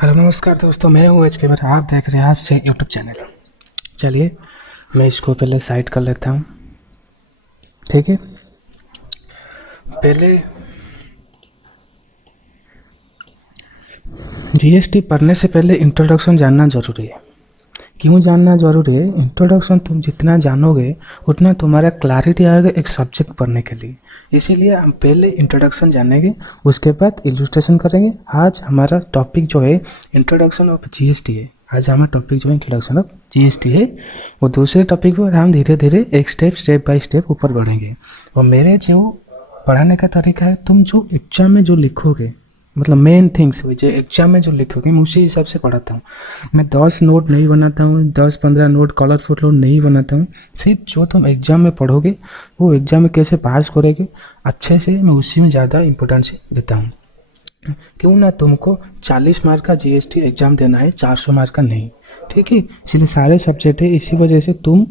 Hello नमस्कार दोस्तों, मैं हूँ एच के भट्ट। आप देख रहे हैं आपसे यूट्यूब चैनल। चलिए मैं इसको पहले साइड कर लेता हूँ। ठीक है, पहले जीएसटी पढ़ने से पहले इंट्रोडक्शन जानना ज़रूरी है। क्यों जानना ज़रूरी है? इंट्रोडक्शन तुम जितना जानोगे उतना तुम्हारा क्लैरिटी आएगा एक सब्जेक्ट पढ़ने के लिए। इसीलिए हम पहले इंट्रोडक्शन जानेंगे, उसके बाद इलस्ट्रेशन करेंगे। आज हमारा टॉपिक जो है इंट्रोडक्शन ऑफ जीएसटी है। आज हमारा टॉपिक जो है इंट्रोडक्शन ऑफ जीएसटी है। वो दूसरे टॉपिक पर हम धीरे धीरे एक स्टेप बाय स्टेप ऊपर बढ़ेंगे। और मेरे जो पढ़ाने का तरीका है, तुम जो एग्जाम में जो लिखोगे, मतलब मेन थिंग्स जो एग्जाम में जो लिखोगे, मैं उसी हिसाब से पढ़ाता हूँ। मैं 10 नोट नहीं बनाता हूँ, 10-15 नोट कलरफुल नोट नहीं बनाता हूँ। सिर्फ जो तुम एग्जाम में पढ़ोगे वो एग्जाम में कैसे पास करोगे अच्छे से, मैं उसी में ज़्यादा इंपॉर्टेंस देता हूँ। क्यों ना तुमको 40 मार्क का जीएसटी एग्ज़ाम देना है, 400 मार्क का नहीं। ठीक है, इसलिए सारे सब्जेक्ट है। इसी वजह से तुम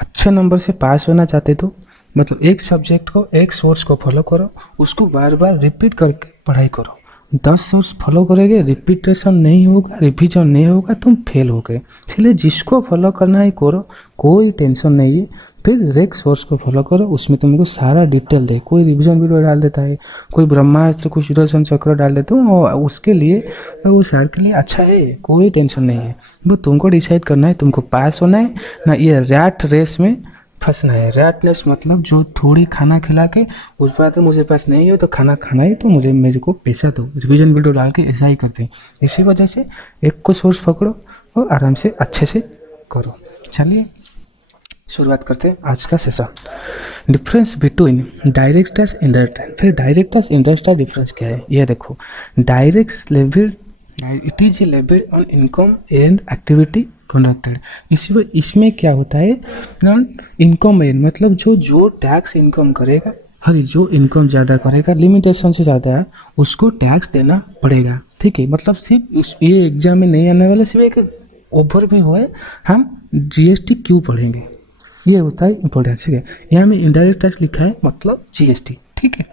अच्छे नंबर से पास होना चाहते तो मतलब एक सब्जेक्ट को, एक सोर्स को फॉलो करो, उसको बार बार रिपीट करके पढ़ाई करो। 10 सोर्स फॉलो करोगे, रिपीटेशन नहीं होगा, रिवीजन नहीं होगा, तुम फेल हो गए। इसलिए जिसको फॉलो करना है करो, कोई टेंशन नहीं है। फिर एक सोर्स को फॉलो करो, उसमें तुमको सारा डिटेल दे। कोई रिवीजन वीडियो डाल देता है, कोई ब्रह्मास्त्र, कोई सुदर्शन चक्र डाल देता हूँ, और उसके लिए वो सर के लिए अच्छा है, कोई टेंशन नहीं है। वो तुमको डिसाइड करना है तुमको पास होना है ना ये रैट रेस में फंसना है। रैट रेस मतलब जो थोड़ी खाना खिला के उस बात तो मुझे पास नहीं हो तो खाना खाना ही तो मेरे को पैसा दो, रिवीजन वीडियो डाल के ऐसा ही करते हैं। इसी वजह से एक को सोर्स पकड़ो और आराम से अच्छे से करो। चलिए शुरुआत करते हैं आज का session. Difference between direct tax, indirect tax. फिर direct tax, indirect tax difference क्या है ये देखो। Direct levied, it is levied on income and activity conducted. इसमें क्या होता है, इनकम एंड मतलब जो टैक्स इनकम करेगा, हर जो इनकम ज़्यादा करेगा, लिमिटेशन से ज़्यादा उसको टैक्स देना पड़ेगा। ठीक है, मतलब सिर्फ ये एग्जाम में नहीं आने वाला, सिर्फ एक ओवरव्यू है हम जीएसटी क्यों पढ़ेंगे, ये होता है इम्पोर्टेंट। ठीक है, यहाँ में इनडायरेक्ट टैक्स लिखा है मतलब जीएसटी। ठीक है,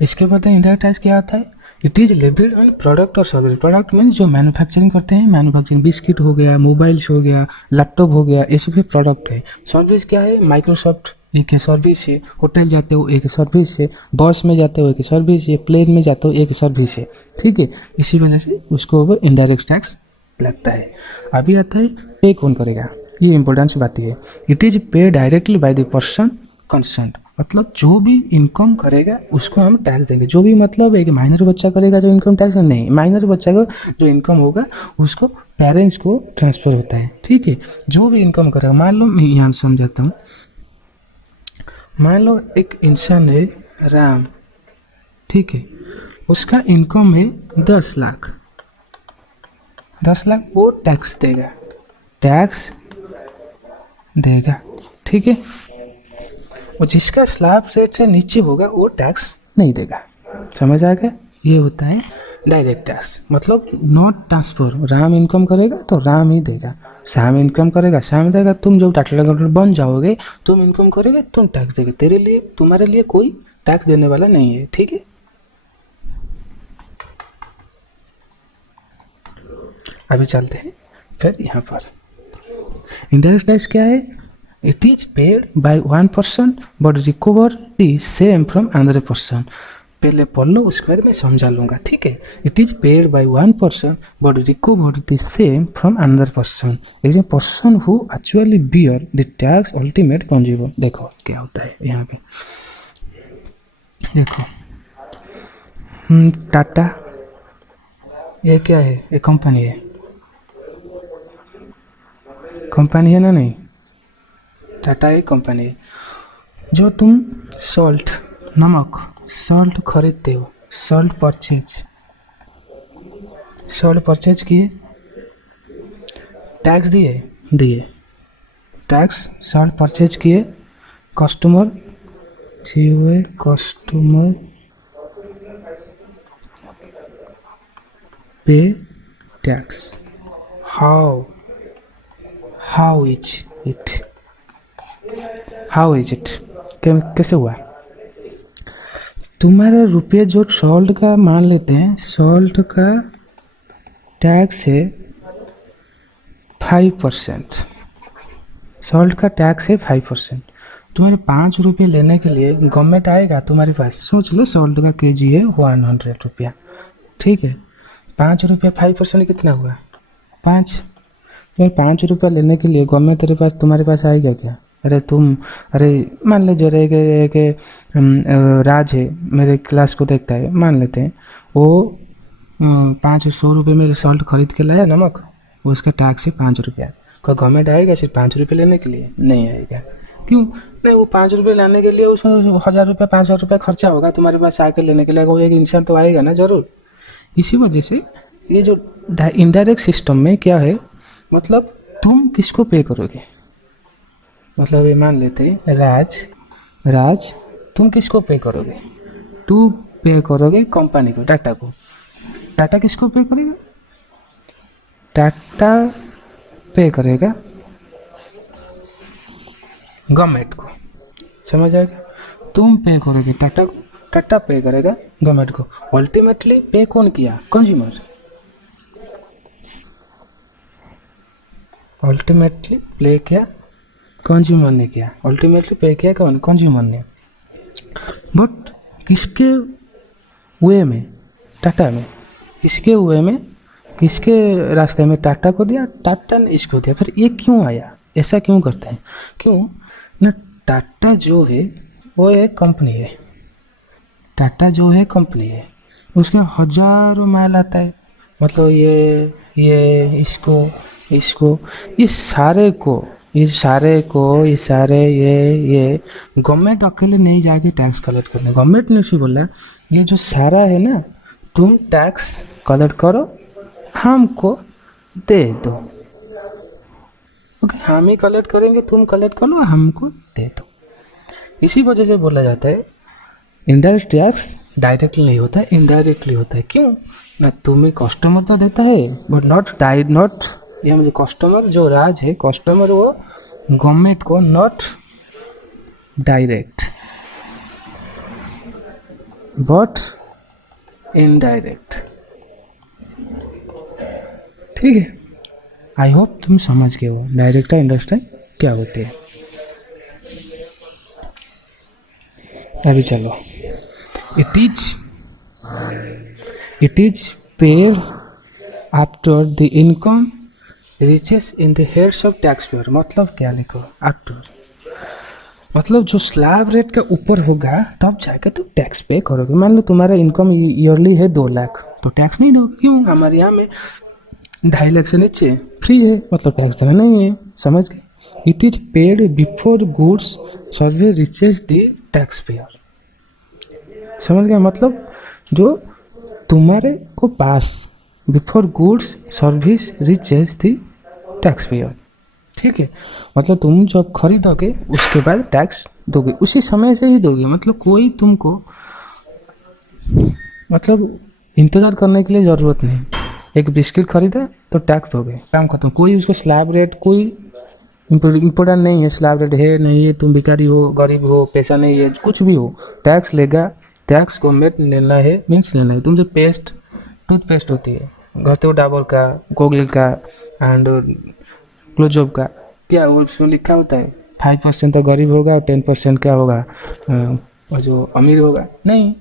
इसके बाद इनडायरेक्ट टैक्स क्या आता है, it is levied on product और सर्विस। प्रोडक्ट मीन्स जो मैन्युफैक्चरिंग करते हैं, मैन्युफैक्चरिंग बिस्किट हो गया, मोबाइल्स हो गया, लैपटॉप हो गया, ये सब प्रोडक्ट है। सर्विस क्या है, माइक्रोसॉफ्ट एक सर्विस है, होटल जाते हो एक सर्विस है, बस में जाते हो एक सर्विस है, प्लेन में जाते हो एक सर्विस है। ठीक है, इसी वजह से उसको ऊपर इनडायरेक्ट टैक्स लगता है। अभी आता है पे कौन करेगा, ये इंपॉर्टेंस बात है। इट इज पे directly by the person concerned, मतलब जो भी इनकम करेगा उसको हम टैक्स देंगे। जो भी मतलब एक माइनर बच्चा करेगा जो इनकम टैक्स नहीं, माइनर बच्चा का जो इनकम होगा उसको पेरेंट्स को ट्रांसफर होता है। ठीक है, जो भी इनकम करेगा, मान लो मैं यहाँ समझाता हूँ। मान लो एक इंसान है राम, ठीक है, उसका इनकम है 10 लाख। 10 लाख वो टैक्स देगा। ठीक है, और जिसका स्लैब रेट से नीचे होगा वो टैक्स नहीं देगा। समझ आ गया, ये होता है डायरेक्ट टैक्स, मतलब नॉट ट्रांसफर। राम इनकम करेगा तो राम ही देगा, श्याम इनकम करेगा श्याम देगा। तुम जब चार्टर्ड अकाउंटेंट बन जाओगे, तुम इनकम करोगे तुम टैक्स देगा, तेरे लिए तुम्हारे लिए कोई टैक्स देने वाला नहीं है। ठीक है, अभी चलते हैं फिर यहाँ पर। इनडायरेक्ट टैक्स क्या है, it is paid by one person but recover the same from another person. पहले पढ़ लो, उसके बाद मैं समझा लूँगा। ठीक है, it is paid by one person but recover the same from another person, is a person who actually bear the tax ultimate consumer. देखो क्या होता है यहाँ पे, देखो टाटा, ये क्या है, ये कंपनी है, कंपनी है ना, नहीं, टाटा एक कंपनी है। जो तुम सॉल्ट, नमक, सॉल्ट खरीदते हो, सॉल्ट परचेज किए, टैक्स दिए टैक्स, सॉल्ट परचेज किए, कस्टमर पे टैक्स। हाउ इज इट, कैसे हुआ? तुम्हारा रुपये जो सॉल्ट का मान लेते हैं, सॉल्ट का टैक्स है 5%, सॉल्ट का टैक्स है 5%। तुम्हारे 5 रुपये लेने के लिए गवर्नमेंट आएगा तुम्हारे पास, सोच लो सॉल्ट का केजी है 100 रुपया, ठीक है, 5 रुपया 5% कितना हुआ 5। तो 5 रुपया लेने के लिए गवर्नमेंट तेरे पास तुम्हारे पास आएगा क्या? अरे मान लीजिए रहे कि राज है, मेरे क्लास को देखता है, मान लेते हैं वो 500 रुपये में सॉल्ट खरीद के लाया नमक, वो उसका टैक्स है 5 रुपया। क्या गवर्नमेंट आएगा सिर्फ 5 रुपये लेने के लिए? नहीं आएगा। क्यों नहीं? वो 5 रुपये लाने के लिए उसमें 1000 रुपये 5000 रुपये खर्चा होगा तुम्हारे पास आके लेने के लिए, वो एक इंसान तो आएगा ना जरूर। इसी वजह से ये जो इनडायरेक्ट सिस्टम में क्या है, मतलब तुम किसको पे करोगे, मतलब ये मान लेते हैं राज तुम किसको पे करोगे? तू पे करोगे कंपनी को, टाटा को। टाटा किसको पे करेगा? टाटा पे करेगा गवर्नमेंट को, समझ आएगा? तुम पे करोगे टाटा को, टाटा पे करेगा गवर्नमेंट को। अल्टीमेटली पे कौन किया? कंज्यूमर। अल्टीमेटली प्ले किया कंज्यूमर ने किया, अल्टीमेटली पे किया कौन? कंज्यूमर ने। बट किसके वे में? टाटा में। किसके वे में, किसके रास्ते में? टाटा को दिया, टाटा ने इसको दिया। फिर ये क्यों आया? ऐसा क्यों करते हैं? क्यों ना, टाटा जो है वो एक कंपनी है, टाटा जो है कंपनी है, उसके हजारों माल आता है, मतलब ये इसको ये सारे ये गवर्नमेंट अकेले नहीं जाके टैक्स कलेक्ट करने। गवर्नमेंट ने उसी बोला ये जो सारा है ना, तुम टैक्स कलेक्ट करो, हमको दे दो। ओके, हम ही कलेक्ट करेंगे, तुम कलेक्ट कर लो, हमको दे दो। इसी वजह से बोला जाता है इनडायरेक्ट टैक्स डायरेक्टली नहीं होता है, इनडायरेक्टली होता है। क्यों ना, तुम्हें कस्टमर तो देता है बट नॉट ये मुझे कस्टमर जो राज है, कस्टमर वो गवर्नमेंट को, नॉट डायरेक्ट बट इनडायरेक्ट, ठीक है? आई होप तुम समझ गए हो डायरेक्ट और इनडायरेक्ट क्या होते हैं। अभी चलो, it is paid after the income reaches in the heads of tax payer. मतलब क्या लिखो? आफ्टर, मतलब जो स्लैब रेट का ऊपर होगा तब जाकर तुम टैक्स पे करोगे। मान लो तुम्हारा इनकम ईयरली है 2 लाख, तो टैक्स नहीं दो। क्यों? हमारे यहाँ में 2.5 लाख से नीचे फ्री है, मतलब टैक्स देना नहीं है, समझ गए? It is paid before goods service reaches the tax payer, समझ गए? मतलब जो तुम्हारे को पास before goods service reaches the tax payer, ठीक है? मतलब तुम जब खरीदोगे उसके बाद टैक्स दोगे, उसी समय से ही दोगे। मतलब कोई तुमको मतलब इंतज़ार करने के लिए ज़रूरत नहीं। एक बिस्किट खरीदा तो टैक्स दोगे, काम खत्म। कोई उसको स्लैब रेट कोई इम्पोर्टेंट नहीं है, स्लैब रेट है नहीं है, तुम भिखारी हो, गरीब हो, पैसा नहीं है, कुछ भी हो, टैक्स लेगा। टैक्स गवर्नमेंट लेना है मीन्स लेना है। तुम जो टूथपेस्ट होती है घर तो डाबर का, कोगल का एंड क्लोजअप का, क्या वो उसमें लिखा होता है 5% तो गरीब होगा और 10% क्या होगा और जो अमीर होगा? नहीं,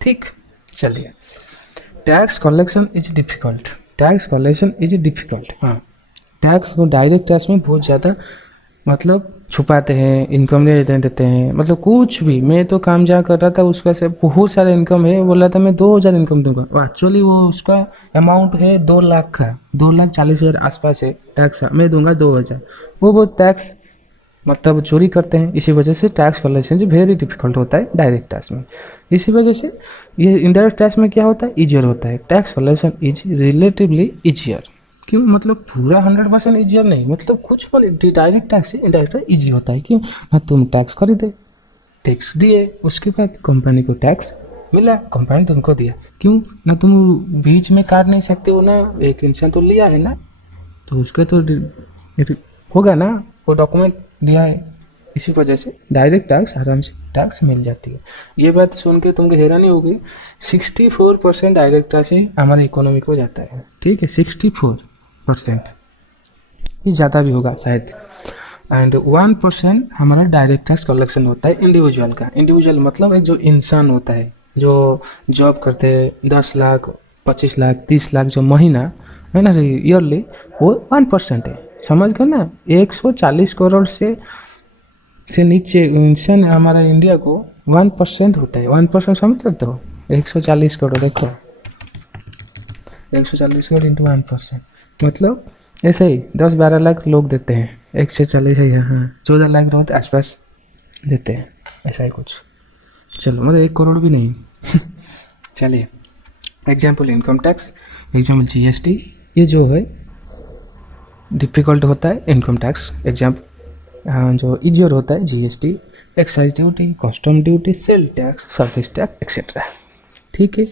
ठीक? चलिए, टैक्स कलेक्शन इज डिफ़िकल्ट। हाँ, टैक्स को डायरेक्ट टैक्स में बहुत ज़्यादा मतलब छुपाते हैं, इनकम नहीं देते हैं। मतलब कुछ भी, मैं तो काम जहाँ कर रहा था उसका से बहुत सारा इनकम है, बोला था मैं 2000 इनकम दूंगा, एक्चुअली वो उसका अमाउंट है 2 लाख का, 2,40,000 आसपास है टैक्स, मैं दूंगा 2000। वो टैक्स मतलब चोरी करते हैं। इसी वजह से टैक्स कलेक्शन जो वेरी डिफिकल्ट होता है डायरेक्ट टैक्स में। इसी वजह से ये इनडायरेक्ट टैक्स में क्या होता है? ईजियर होता है। Tax collection is relatively easier. क्यों? मतलब पूरा 100% ईजियर नहीं, मतलब कुछ डायरेक्ट टैक्स से इनडायरेक्ट ईजी होता है। क्यों ना, तुम टैक्स खरीदे, टैक्स दिए, उसके बाद कंपनी को टैक्स मिला, कंपनी तुमको दिया। क्यों ना, तुम बीच में काट नहीं सकते हो ना, एक इंसान तो लिया है ना, तो उसका तो होगा ना, वो डॉक्यूमेंट दिया है, इसी वजह से डायरेक्ट टैक्स आराम से टैक्स मिल जाती है। ये बात सुन के तुमको हैरानी होगी, 64% डायरेक्ट टैक्स ही हमारे इकोनॉमी को जाता है। ठीक है, 64%, ये ज़्यादा भी होगा शायद। एंड 1% हमारा डायरेक्ट टैक्स कलेक्शन होता है इंडिविजुअल का। इंडिविजुअल मतलब एक जो इंसान होता है जो जॉब करते हैं, 10 लाख 25 लाख 30 लाख जो महीना है ना ईयरली, वो 1% है। समझ गए ना, 140 करोड़ से नीचे इंसान हमारा इंडिया को 1% होता है। 1% समझ सकते हो, 140 करोड़ देखो, 140 करोड़ इंटू 1%, मतलब ऐसे ही 10-12 लाख लोग देते हैं। 140 है, हाँ 14 लाख लोग आसपास देते हैं, ऐसा ही कुछ। चलो मतलब 1 करोड़ भी नहीं। चलिए, example income tax, example GST. ये जो है डिफ़िकल्ट होता है इनकम टैक्स, एग्जाम्पल जो इजियर होता है GST, excise duty, custom duty, sale tax, service tax etcetera. ठीक है,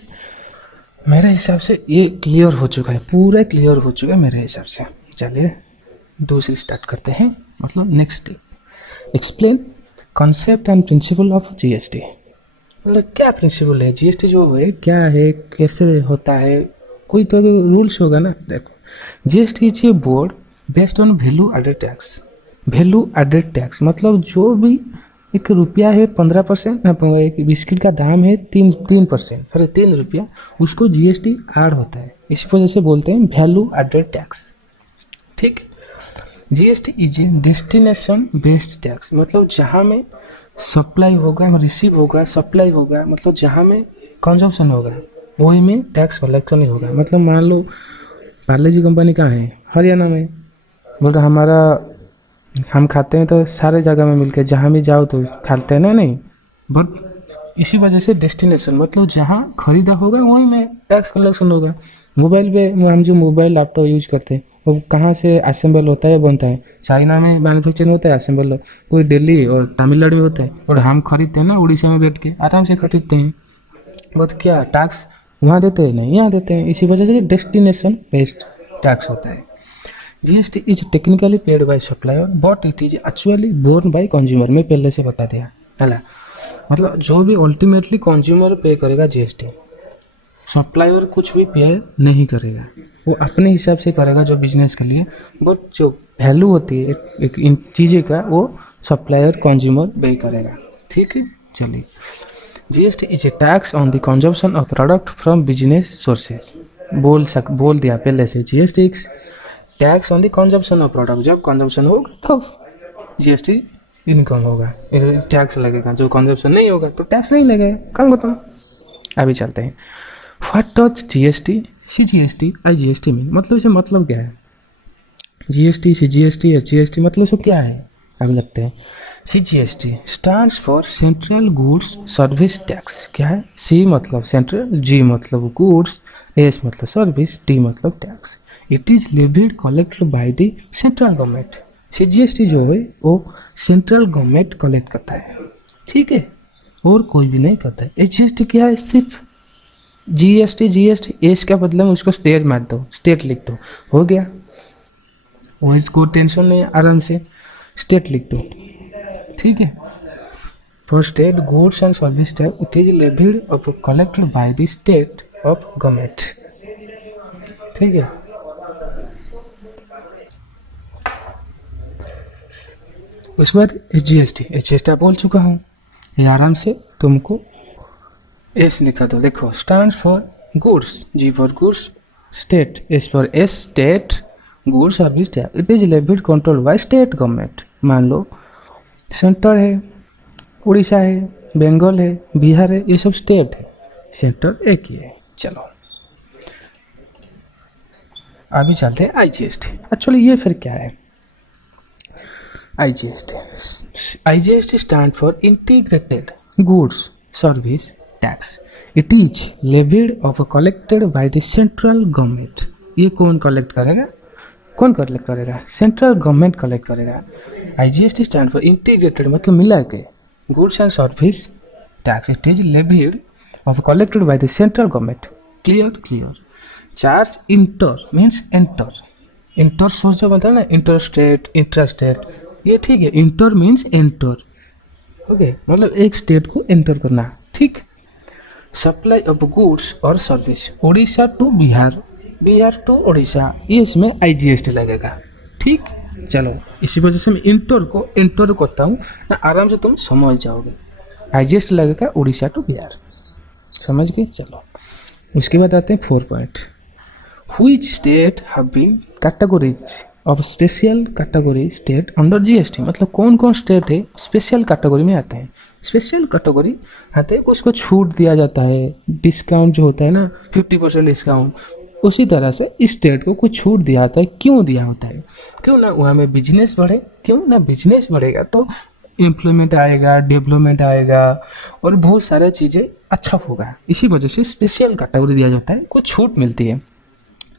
मेरे हिसाब से ये क्लियर हो चुका है, पूरा क्लियर हो चुका है मेरे हिसाब से। चलिए दूसरी स्टार्ट करते हैं, मतलब next step, explain concept and principle of GST. मतलब क्या प्रिंसिपल है, जीएसटी जो है क्या है, कैसे होता है, कोई तो रूल्स होगा ना। देखो, GST is a broad based on value added tax. Value added tax मतलब जो भी एक रुपया है 15%, एक बिस्किट का दाम है 3%, अरे 3 रुपया, उसको जीएसटी ऐड होता है, इसी वजह से बोलते हैं वैल्यू एडेड टैक्स। ठीक, GST is A destination based tax, मतलब जहाँ में सप्लाई होगा, रिसीव होगा, सप्लाई होगा, मतलब जहाँ में कंजम्पशन होगा वही में टैक्स कलेक्शन ही होगा। मतलब मान लो पार्ले जी कंपनी कहाँ है, हरियाणा में, बोल रहा हमारा हम खाते हैं तो सारे जगह में मिलके जहाँ भी जाओ तो खाते हैं ना, नहीं, बट इसी वजह से डेस्टिनेशन मतलब जहाँ खरीदा होगा वहीं में टैक्स कलेक्शन होगा। मोबाइल पे हम जो मोबाइल लैपटॉप यूज करते हैं वो कहाँ से असेंबल होता है, बनता है, चाइना में मैन्युफैक्चरिंग होता है, असेंबल कोई दिल्ली और तमिलनाडु में होता है, और हम खरीदते हैं ना उड़ीसा में बैठ के आराम से खरीदते हैं, बट क्या टैक्स वहाँ देते हैं, नहीं यहाँ देते हैं, इसी वजह से डेस्टिनेशन बेस्ड टैक्स होता है। GST is technically paid by supplier but it is actually borne by consumer. मैं पहले से बता दिया पहला, मतलब जो भी अल्टीमेटली कंज्यूमर पे करेगा जीएसटी, सप्लायर कुछ भी पे नहीं करेगा, वो अपने हिसाब से करेगा जो बिजनेस के लिए, बट जो वैल्यू होती है एक इन चीज़ें का वो सप्लायर कंज्यूमर पे करेगा। ठीक है, चलिए, GST is A tax on the consumption of product from business sources. बोल दिया पहले से, GST tax on the consumption of product, जब कंजम्पशन होगा तब जीएसटी इनकम होगा, टैक्स लगेगा, जो कंजम्पशन नहीं होगा तो टैक्स नहीं लगेगा, काम खत्म। अभी चलते हैं, what does GST, CGST, IGST mean, मतलब इसे मतलब क्या है, जीएसटी, सीजीएसटी, एसजीएसटी, मतलब इसको क्या है अभी लगते हैं। CGST stands for central goods service tax. क्या है, सी मतलब सेंट्रल, जी मतलब गुड्स, एस मतलब सर्विस, टी मतलब tax. It is levied collected by the central government. CGST जो है वो सेंट्रल गवर्नमेंट कलेक्ट करता है, ठीक है, और कोई भी नहीं करता है। एसजीएसटी क्या है, सिर्फ जीएसटी, एस का बदला में उसको स्टेट मार दो, स्टेट लिख दो, हो गया, वो इसको टेंशन नहीं, आराम से स्टेट लिख दो, ठीक है। For state goods and service tax it is levied of collected by the state of government, ठीक है। उसके बाद एसजीएसटी बोल चुका हूँ, ये आराम से तुमको एस लिखा दो, देखो stands for goods, G for goods, state, S for S state, goods service tax it is levied control by state government. मान लो सेंटर है, उड़ीसा है, बंगाल है, बिहार है, ये सब स्टेट है, सेंटर एक ही है। चलो अभी चलते हैं आईजीएसटी। एक्चुअली ये फिर क्या है, IGST stand for integrated goods service tax. It is levied of collected by the central government. ये कौन कलेक्ट करेगा, सेंट्रल गवर्नमेंट कलेक्ट करेगा। आईजीएसटी स्टैंड फॉर इंटीग्रेटेड मतलब मिला के goods and service tax. It is levied of collected by the central government. Clear. Charge inter means enter, inter source जो बनता है ना, इंटर स्टेट, इंट्रा स्टेट, ये ठीक है, इंटर मीन्स एंटर, ओके, मतलब एक स्टेट को एंटर करना, ठीक। सप्लाई ऑफ गुड्स और service, Orissa to Bihar, Bihar to Orissa, ये इसमें IGST लगेगा, ठीक। चलो, इसी वजह से मैं इंटर करता हूँ ना, आराम से तुम समझ जाओगे। IGST लगेगा उड़ीसा टू बिहार, समझ गए। चलो, उसके बाद आते हैं 4 point. Which state have been categories of special category state under GST, मतलब कौन कौन स्टेट है स्पेशल कैटेगरी में आते हैं। स्पेशल कैटेगरी आते हैं, कुछ को छूट दिया जाता है, डिस्काउंट जो होता है ना 50% डिस्काउंट, उसी तरह से इस स्टेट को कुछ छूट दिया जाता है। क्यों दिया होता है? क्यों ना वहाँ में बिजनेस बढ़े, क्यों ना बिजनेस बढ़ेगा तो एम्प्लॉयमेंट आएगा, डेवलपमेंट आएगा और बहुत सारी चीज़ें अच्छा होगा। इसी वजह से स्पेशल कैटेगरी दिया जाता है, कुछ छूट मिलती है,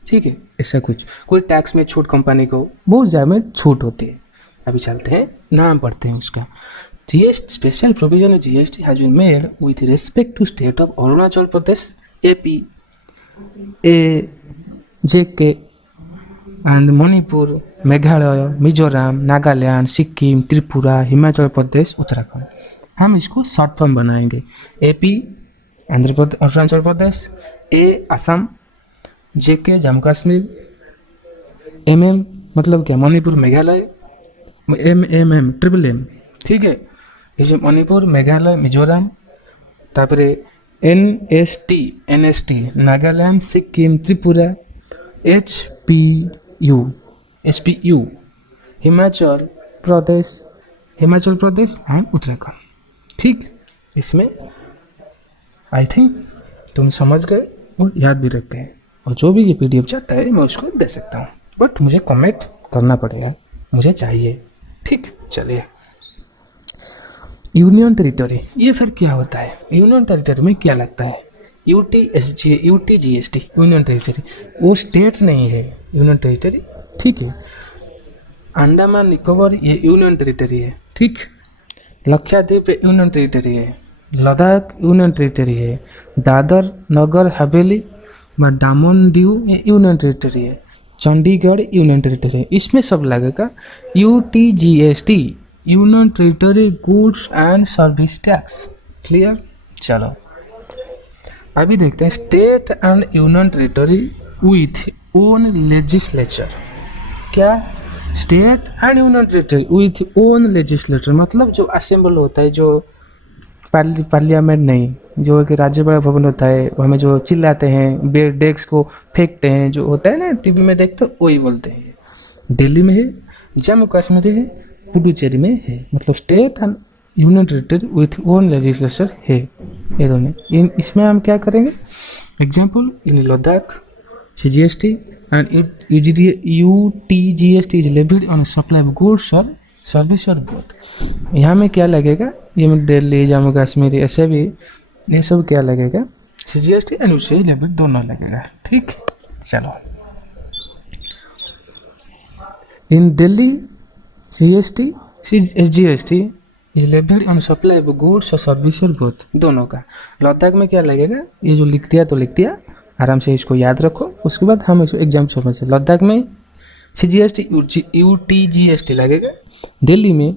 ठीक है। ऐसा कुछ कोई टैक्स में छूट, कंपनी को बहुत ज़्यादा में छूट होती है। अभी चलते हैं, नाम पढ़ते हैं उसका। GST special provision GST has been made with respect to state of Arunachal Pradesh, AP, JK and Manipur, Meghalaya, Mizoram, Nagaland, Sikkim, Tripura, Himachal Pradesh, Uttarakhand. हम इसको शॉर्ट फॉर्म बनाएंगे। AP Andhra Pradesh, Arunachal Pradesh, A Assam, JK Jammu Kashmir, MM मतलब क्या, मणिपुर, मेघालय, MMM, ठीक है। ये जो मणिपुर, मेघालय, मिजोरम, तापरे NST Nagaland, Sikkim, Tripura, SPU Himachal Pradesh and Uttarakhand, ठीक। इसमें आई थिंक तुम समझ गए और याद भी रख गए, और जो भी ये PDF चाहता है मैं उसको दे सकता हूँ, बट मुझे कमेंट करना पड़ेगा, मुझे चाहिए, ठीक। चलिए, यूनियन टेरिटरी, ये फिर क्या होता है? यूनियन टेरिटरी में क्या लगता है? UTGST यूनियन टेरिटरी, वो स्टेट नहीं है यूनियन टेरिटरी, ठीक है। अंडमान निकोबार ये यूनियन टेरिटरी है, ठीक। लक्षद्वीप यूनियन टेरिटरी है, लद्दाख यूनियन टेरिटरी है, दादर नगर हवेली व डामन दीव ये यूनियन टेरिटरी है, चंडीगढ़ यूनियन टेरिटरी है। इसमें सब लगेगा UTGST, union territory goods and service tax, clear. चलो, अभी देखते हैं state and union territory with own legislature. क्या? State and union territory with own legislature, मतलब जो असेंबल होता है, जो पार्लियामेंट नहीं, जो एक राज्यसभा भवन होता है, हमें जो चिल्लाते हैं, डेस्क को फेंकते हैं, जो होता है ना TV में देखते, वही बोलते हैं। दिल्ली में है, जम्मू कश्मीर है, पुडुचेरी में है, मतलब state and union territory with own legislature है ये दोनों। इसमें हम क्या करेंगे? Example, in Ladakh CGST and UTGST is levied on supply of goods और सर्विस और बोथ। यहाँ में क्या लगेगा? ये में दिल्ली, जम्मू कश्मीर, ऐसे भी ये सब क्या लगेगा? CGST एंड UT लेविड दोनों लगेगा, ठीक। चलो, in Delhi GST is levied on supply of goods और सर्विस और बोथ, दोनों का। लद्दाख में क्या लगेगा? ये जो लिख दिया तो लिख दिया, आराम से इसको याद रखो। उसके बाद हम इसको एग्जाम समझ से, लद्दाख में CGST UTGST लगेगा, दिल्ली में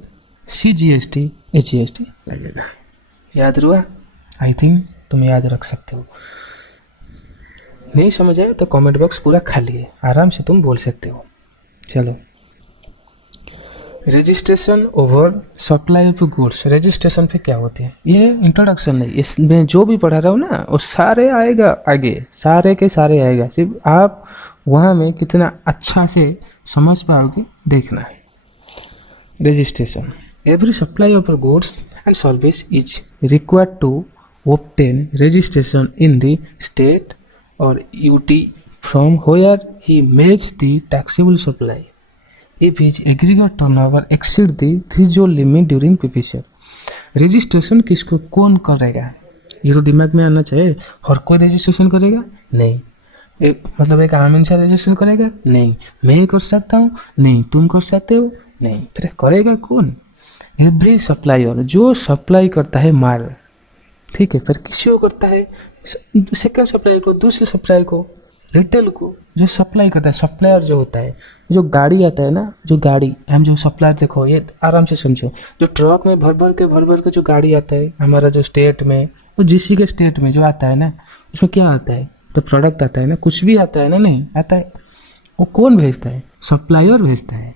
CGST HGST लगेगा। याद हुआ? आई थिंक तुम याद रख सकते हो। नहीं समझ आया तो कमेंट बॉक्स पूरा खाली है, आराम से तुम बोल सकते हो। चलो, registration over supply of goods, registration पे क्या होती है? ये इंट्रोडक्शन नहीं, इसमें जो भी पढ़ा रहा हूँ ना वो सारे आएगा आगे, सारे के सारे आएगा, सिर्फ आप वहाँ में कितना अच्छा से समझ पाओगे देखना है। Registration, every supply of goods and service is required to obtain registration in the state or UT from where he makes the taxable supply if his aggregate turnover exceed the threshold limit during PPCR। Registration किसको कौन करेगा ये तो दिमाग में आना चाहिए। हर कोई रजिस्ट्रेशन करेगा? नहीं। मतलब एक आम इंसान रजिस्ट्रेशन करेगा? नहीं। मैं कर सकता हूँ? नहीं। तुम कर सकते हो? नहीं। फिर करेगा कौन? एवरी सप्लायर, जो सप्लाई करता है माल, ठीक है। फिर किसी को करता है, सेकेंड सप्लायर को, दूसरे सप्लायर को, रिटेल को जो सप्लाई करता है, सप्लायर जो होता है, जो गाड़ी आता है ना, जो गाड़ी हम जो सप्लायर, देखो ये आराम से समझो, जो ट्रक में भर भर के जो गाड़ी आता है हमारा जो स्टेट में, वो जिसी के स्टेट में जो आता है ना, उसमें क्या आता है, तो प्रोडक्ट आता है ना, कुछ भी आता है ना, नहीं आता है, वो कौन भेजता है, सप्लायर भेजता है।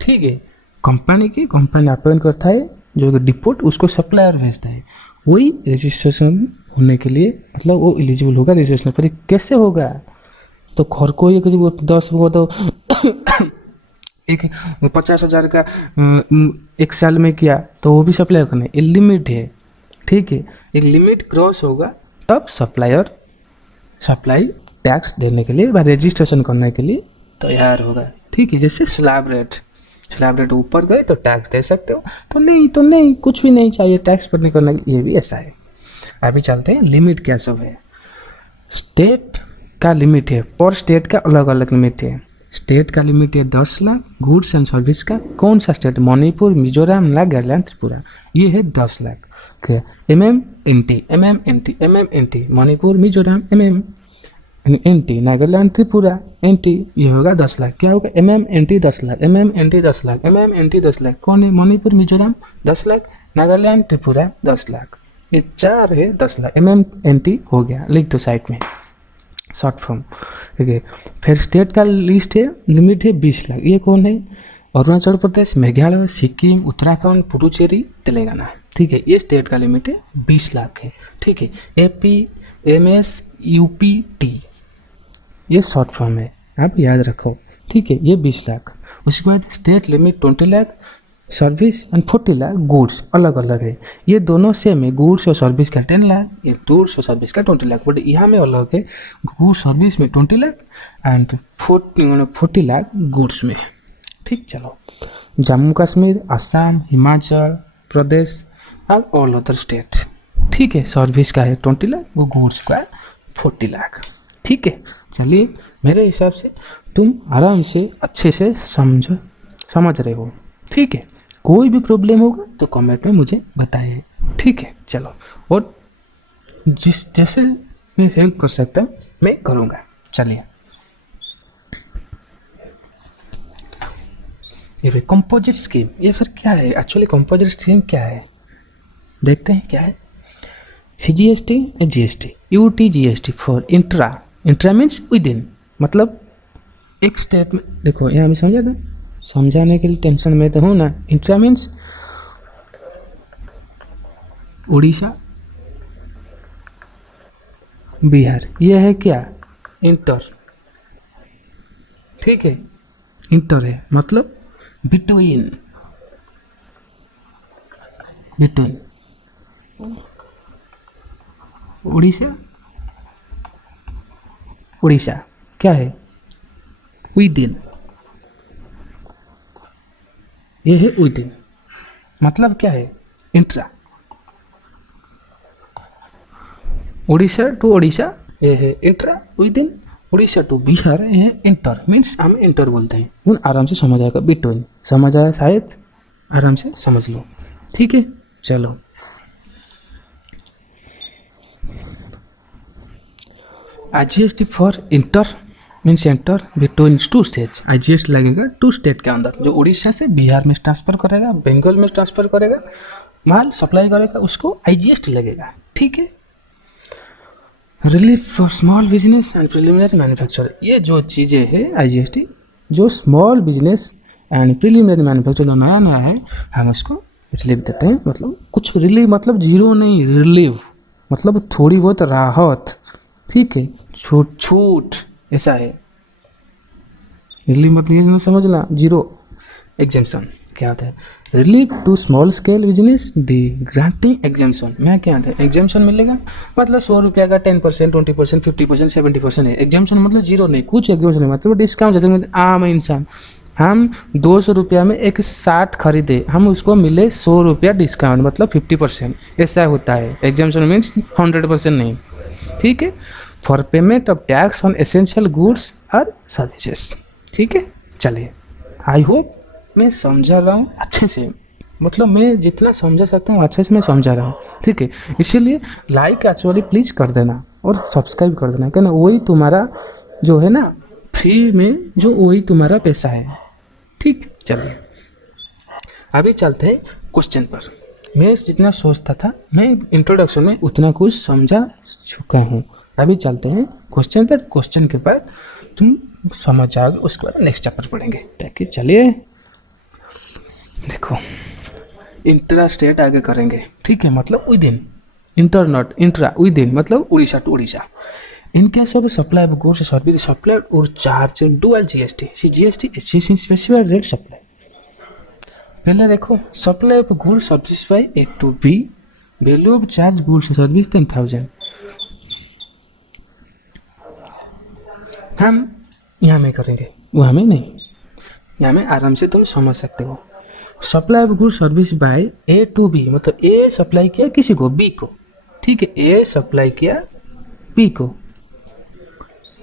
ठीक है, कंपनी अपॉइंट करता है जो डिपोट, उसको सप्लायर भेजता है। वही रजिस्ट्रेशन होने के लिए, मतलब वो एलिजिबल होगा रजिस्ट्रेशन पर। कैसे होगा, तो घर को ये करीब 10 वो तो एक 50,000 का एक साल में किया तो वो भी सप्लाई करने, एक लिमिट है। ठीक है, एक लिमिट क्रॉस होगा तब सप्लाई टैक्स देने के लिए, रजिस्ट्रेशन करने के लिए तैयार होगा। ठीक है, जैसे स्लैब रेट ऊपर गए तो टैक्स दे सकते हो, तो नहीं कुछ भी नहीं चाहिए टैक्स भरने करने के लिए, ये भी ऐसा है। अभी चलते हैं लिमिट क्या सब है। स्टेट का लिमिट है, पर स्टेट का अलग अलग लिमिट है। स्टेट का लिमिट है 10 लाख गुड्स एंड सर्विस का। कौन सा स्टेट, मणिपुर, मिजोरम, नागालैंड, त्रिपुरा, ये है 10 lakh. MM NT Manipur, Mizoram, NT Nagaland, Tripura, NT, ये होगा 10 लाख। क्या होगा, MMNT 10 lakh, MMNT 10 lakh, MMNT 10 lakh. कौन है, मणिपुर, मिजोरम 10 लाख, नागालैंड, त्रिपुरा 10 लाख। ये 4 है 10 लाख। MMNT हो गया, लिख दो साइड में शॉर्ट फॉर्म। ठीक है, फिर स्टेट का लिस्ट है, लिमिट है 20 लाख। ये कौन है, अरुणाचल प्रदेश, मेघालय, सिक्किम, उत्तराखंड, पुडुचेरी, तेलंगाना। ठीक है, ये स्टेट का लिमिट है 20 लाख है। ठीक है, AP, MS, UP, T, ये शॉर्ट फॉर्म है, आप याद रखो। ठीक है, ये 20 लाख। उसके बाद state limit 20 lakh service and 40 lakh goods, अलग अलग है। ये दोनों सेम है, गुड्स और सर्विस का 10 लाख, ये गुड्स और सर्विस का 20 लाख, बट यहाँ में अलग है, गुड्स सर्विस में 20 लाख एंड 40 लाख गुड्स में। ठीक, चलो जम्मू कश्मीर, असम, हिमाचल प्रदेश और ऑल अदर स्टेट। ठीक है, सर्विस का है 20 लाख, वो गुड्स का 40 लाख। ठीक है, चलिए मेरे हिसाब से तुम आराम से अच्छे से समझ रहे हो। ठीक है, कोई भी प्रॉब्लम होगा तो कमेंट में मुझे बताइए। ठीक है, चलो, और जैसे मैं हेल्प कर सकता हूँ मैं करूँगा। चलिए, ये फिर कंपोजिट स्कीम, ये फिर क्या है, एक्चुअली कंपोजिट स्कीम क्या है देखते हैं क्या है। CGST and GST, UT GST for intra means with in, मतलब एक स्टेट में, देखो यहाँ में समझा था, समझाने के लिए टेंशन में तो हूँ ना। इंट्रा मीन्स उड़ीसा, बिहार, ये है क्या, इंटर। ठीक है, इंटर है मतलब बिटवीन उड़ीसा क्या है, विद इन, ये है विद इन, मतलब क्या है, इंट्रा। उड़ीसा टू उड़ीसा ये है intra, within. Orissa to Bihar ये है इंटर, मीन्स हम इंटर बोलते हैं। उन आराम से समझ आएगा, बिटवीन समझ आया शायद, आराम से समझ लो। ठीक है, चलो IGST for inter means enter between two state. IGST लगेगा टू स्टेट के अंदर, जो उड़ीसा से बिहार में ट्रांसफर करेगा, बंगाल में ट्रांसफर करेगा, माल सप्लाई करेगा, उसको IGST लगेगा। ठीक है, relief for small business and preliminary manufacture, ये जो चीज़ें है IGST, जो small business and preliminary manufacture नया नया है, हम उसको रिलीफ देते हैं। मतलब कुछ रिलीफ मतलब जीरो नहीं, रिलीफ मतलब थोड़ी बहुत राहत। ठीक है, छूट ऐसा है। रिलीफ मतलब ये नहीं समझना, जीरो। एग्जेम्पशन क्या होता है, relief to small scale business the granting exemption. मैं क्या आता है, एग्जेम्पशन मिलेगा मतलब 100 रुपया का 10%, 20%, 50%, 70% है। एग्जेम्पशन मतलब जीरो नहीं, कुछ एग्जेम्पशन नहीं, मतलब डिस्काउंट। जैसे आम इंसान, हम 200 रुपया में एक 60 खरीदे, हम उसको मिले 100 रुपया डिस्काउंट, मतलब 50%, ऐसा होता है। एग्जेम्पशन मीन्स 100% नहीं। ठीक है, for payment of tax on essential goods और सर्विसेज। ठीक है, चलिए, आई होप मैं समझा रहा हूँ अच्छे से, मतलब मैं जितना समझा सकता हूँ अच्छे से मैं समझा रहा हूँ। ठीक है, इसीलिए लाइक एक्चुअली प्लीज़ कर देना और सब्सक्राइब कर देना, क्या ना, वही तुम्हारा जो है ना फ्री में, जो वही तुम्हारा पैसा है। ठीक, चलिए अभी चलते हैं क्वेश्चन पर। मैं जितना सोचता था, मैं इंट्रोडक्शन में उतना कुछ समझा चुका हूँ। अभी चलते हैं क्वेश्चन पर। क्वेश्चन के बाद तुम समझ जाओगे, उसके बाद नेक्स्ट चैप्टर पढ़ेंगे। ताकि चलिए देखो, इंट्रा स्टेट आगे करेंगे, ठीक है, मतलब within, inter not intra, within मतलब Orissa to Orissa. In case of supply of goods or service supplied or charged dual GST, see GST is specified rate supply। पहले देखो, supply of goods service by A to B, value of charge goods service 10,000। हम यहाँ में करेंगे, वहाँ में नहीं, यहाँ में आराम से तुम समझ सकते हो। Supply of goods service by A to B, मतलब ए सप्लाई किया किसी को, बी को, ठीक है, ए सप्लाई किया बी को।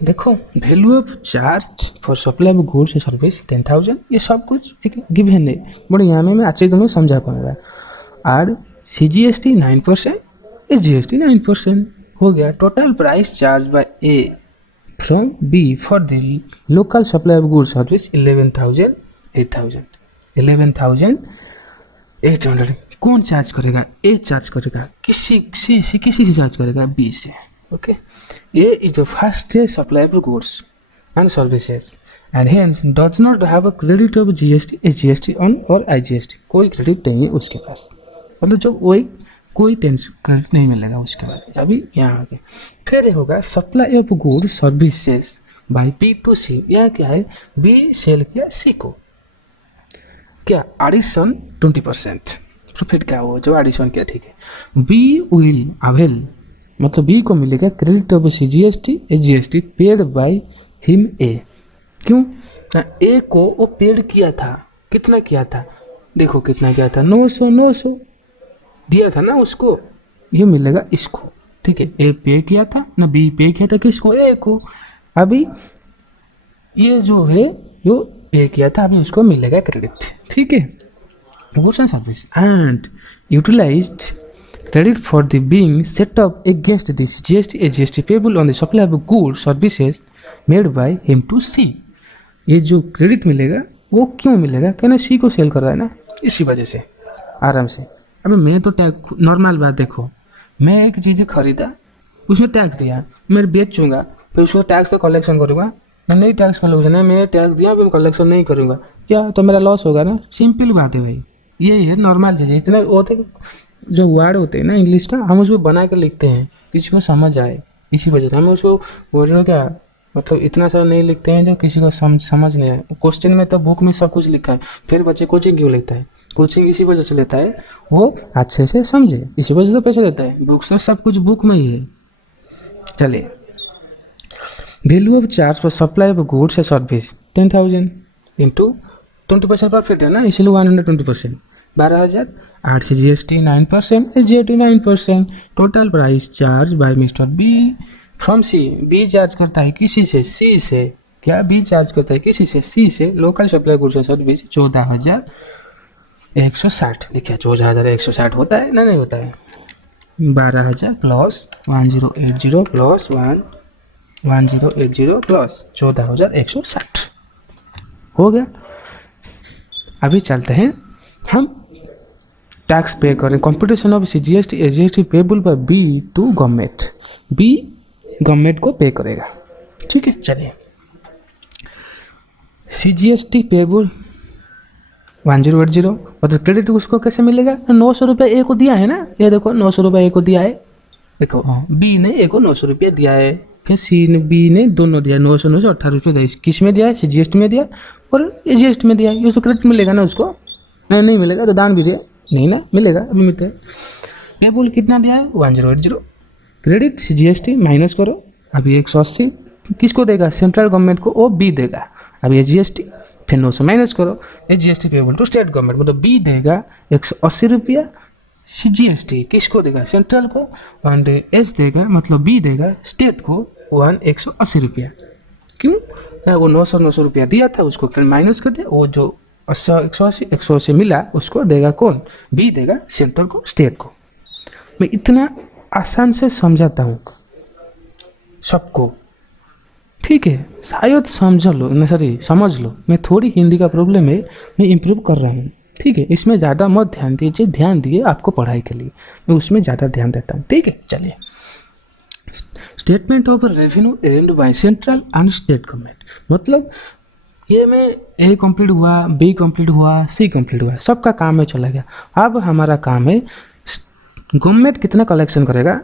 देखो, value of charge for supply of goods service 10,000, ये सब कुछ एक गिवन है, बट यहाँ में मैं अच्छे तुम्हें समझा पाऊंगा। और CGST 9%, SGST 9% हो गया। Total price charge by A from B for the local supply of goods service 11,800। कौन चार्ज करेगा? ए चार्ज करेगा, किसी से चार्ज करेगा, बी से। Okay, A is the first supply of goods and services and hence does not have a credit of GST, SGST on or IGST। कोई credit नहीं है उसके पास, मतलब जो वही कोई टेंशन क्रेडिट नहीं मिलेगा उसके बाद। अभी यहाँ आगे फिर होगा supply of goods services by B to C. यहाँ क्या है, बी सेल किया सी को, क्या एडिशन 20%, प्रॉफिट क्या हो जो एडिशन किया, ठीक है। बी विल अवेल, मतलब बी को मिलेगा credit of CGST, SGST paid by him a. क्यों? ए को वो पेड किया था, कितना किया था, देखो कितना किया था, 900 दिया था ना उसको, ये मिलेगा इसको, ठीक है। ए पे किया था ना, बी पे किया था किसको, ए को। अभी ये जो है जो पे किया था, अभी उसको मिलेगा क्रेडिट, ठीक है। Goods and service and utilised credit for the being set up against the GST, SGST payable on the supply of goods services made by him to C। ये जो क्रेडिट मिलेगा वो क्यों मिलेगा, कहना सी को सेल कर रहा है ना, इसी वजह से। आराम से, अभी मैं तो टैक्स, नॉर्मल बात देखो, मैं एक चीज़ खरीदा, उसमें टैक्स दिया, मैं बेचूंगा, फिर उसको टैक्स तो कलेक्शन करूँगा ना, नहीं टैक्स कलेक्शन है, मैं टैक्स दिया फिर कलेक्शन नहीं करूँगा, क्या तो मेरा लॉस होगा ना। सिंपल बात है भाई, ये है नॉर्मल चीज़। इतना वो थे जो वर्ड होते हैं ना इंग्लिश का, हम उसको बना कर लिखते हैं किसी को समझ आए, इसी वजह से हम उसको बोल रहे हो क्या, मतलब इतना सारा नहीं लिखते हैं जो किसी को समझ नहीं आए। क्वेश्चन में तो बुक में सब कुछ लिखा है, फिर बच्चे कोचिंग क्यों लेता है? कोचिंग इसी वजह से लेता है, वो अच्छे से समझे, इसी वजह से तो पैसा देता है। बुक्स तो सब कुछ बुक में ही है। चलिए, value of charge for supply of goods and service 10,000 into 20% profit है ना, इसलिए 120%, 12,000। 8 से GST 9%, SGST 9%। Total price charge by mister B from C, B charge करता है किसी से, सी से, क्या बी चार्ज करता है किसी से, सी से, local supply goods and service 14,160। देखिए 14,160 होता है ना, नहीं होता है, 12,000 प्लस 1080 प्लस 1080 प्लस 14,160 हो गया। अभी चलते हैं हम टैक्स पे करें। Competition of CGST, SGST payable by B to government, B government को पे करेगा, ठीक है। चलिए, CGST पेबल 1080, मतलब क्रेडिट उसको कैसे मिलेगा, 900 रुपये ए को दिया है ना, ये देखो 900 रुपये ए को दिया है, देखो बी ने ए को 900 रुपये दिया है, फिर सी ने बी ने दोनों दिया, 900 18 रुपये दिया, किस में दिया है, CGST में दिया और SGST में दिया है, उसको क्रेडिट मिलेगा ना, उसको नहीं मिलेगा तो दान भी दिया नहीं ना, मिलेगा, अभी मिलता है। पेबल कितना दिया है, 1080, क्रेडिट CGST माइनस करो, अभी 180 किसको देगा, सेंट्रल गवर्नमेंट को, वो बी देगा। अभी SGST फिर 900 माइनस करो, SGST payable to state government, मतलब बी देगा 180 रुपया, CGST किसको देगा, सेंट्रल को, एंड एस देगा, मतलब बी देगा स्टेट को 180 रुपया। क्यों ना, वो 900 रुपया दिया था, उसको फिर माइनस कर दिया, वो जो 180 मिला उसको देगा कौन, बी देगा सेंट्रल को, स्टेट को। मैं इतना आसान से समझाता हूँ सबको, ठीक है, शायद समझ लो, नहीं सॉरी समझ लो, मैं थोड़ी हिंदी का प्रॉब्लम है, मैं इम्प्रूव कर रहा हूँ। ठीक है, इसमें ज़्यादा मत ध्यान दीजिए, ध्यान दिए आपको पढ़ाई के लिए, मैं उसमें ज़्यादा ध्यान देता हूँ। ठीक है, चलिए। Statement of revenue earned by central and state government, मतलब ये में ए कंप्लीट हुआ, बी कंप्लीट हुआ, सी कंप्लीट हुआ, सबका काम में चला गया। अब हमारा काम है गवर्नमेंट कितना कलेक्शन करेगा,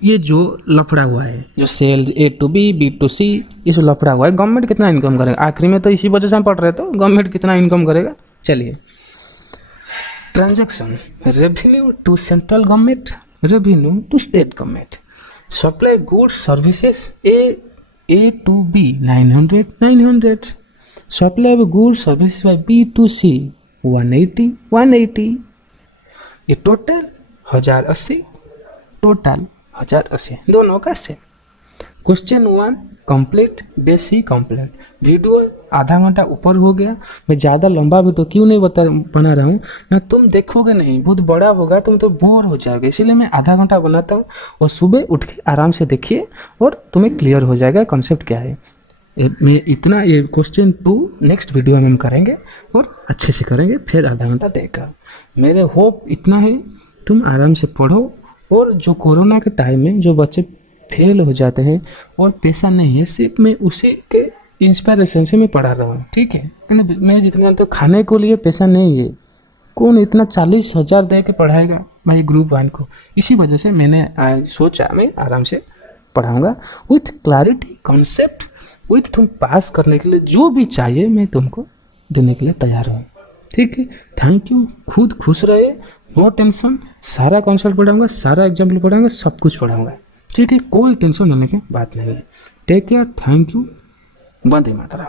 ये जो लफड़ा हुआ है, जो sale A to B to C, इस लफड़ा हुआ है, गवर्नमेंट कितना इनकम करेगा। आखिरी में तो इसी वजह से हम पढ़ रहे, तो गवर्नमेंट कितना इनकम करेगा। चलिए, transaction revenue to central government, revenue to state government, supply goods services A to B 900, supply of goods services by B to C 180, ये टोटल 1080, टोटल 1080 दोनों का same. Question 1 complete, basic complete. Video आधा घंटा ऊपर हो गया, मैं ज़्यादा लंबा वीडियो क्यों नहीं बना रहा हूँ ना, तुम देखोगे नहीं, बहुत बड़ा होगा, तुम तो बोर हो जाओगे, इसीलिए मैं आधा घंटा बनाता हूँ। और सुबह उठ के आराम से देखिए और तुम्हें क्लियर हो जाएगा कॉन्सेप्ट क्या है। मैं इतना, ये क्वेश्चन 2 नेक्स्ट वीडियो में हम करेंगे और अच्छे से करेंगे, फिर आधा घंटा देकर। मेरे होप इतना है, तुम आराम से पढ़ो। और जो कोरोना के टाइम में जो बच्चे फेल हो जाते हैं और पैसा नहीं है, सिर्फ मैं उसी के इंस्पायरेशन से मैं पढ़ा रहा हूँ। ठीक है, मैं जितना तो खाने को लिए पैसा नहीं है, कौन इतना 40,000 दे के पढ़ाएगा भाई ग्रुप 1 को। इसी वजह से मैंने सोचा मैं आराम से पढ़ाऊँगा विथ क्लैरिटी कॉन्सेप्ट, विथ तुम पास करने के लिए जो भी चाहिए मैं तुमको देने के लिए तैयार हूँ। ठीक है, थैंक यू। खुद खुश रहे, नो टेंशन, सारा कॉन्सेप्ट पढ़ाऊँगा, सारा एग्जाम्पल पढ़ाऊँगा, सब कुछ पढ़ाऊँगा। ठीक है, कोई टेंशन लेने की बात नहीं है। टेक केयर, थैंक यू, वंदे मातरम।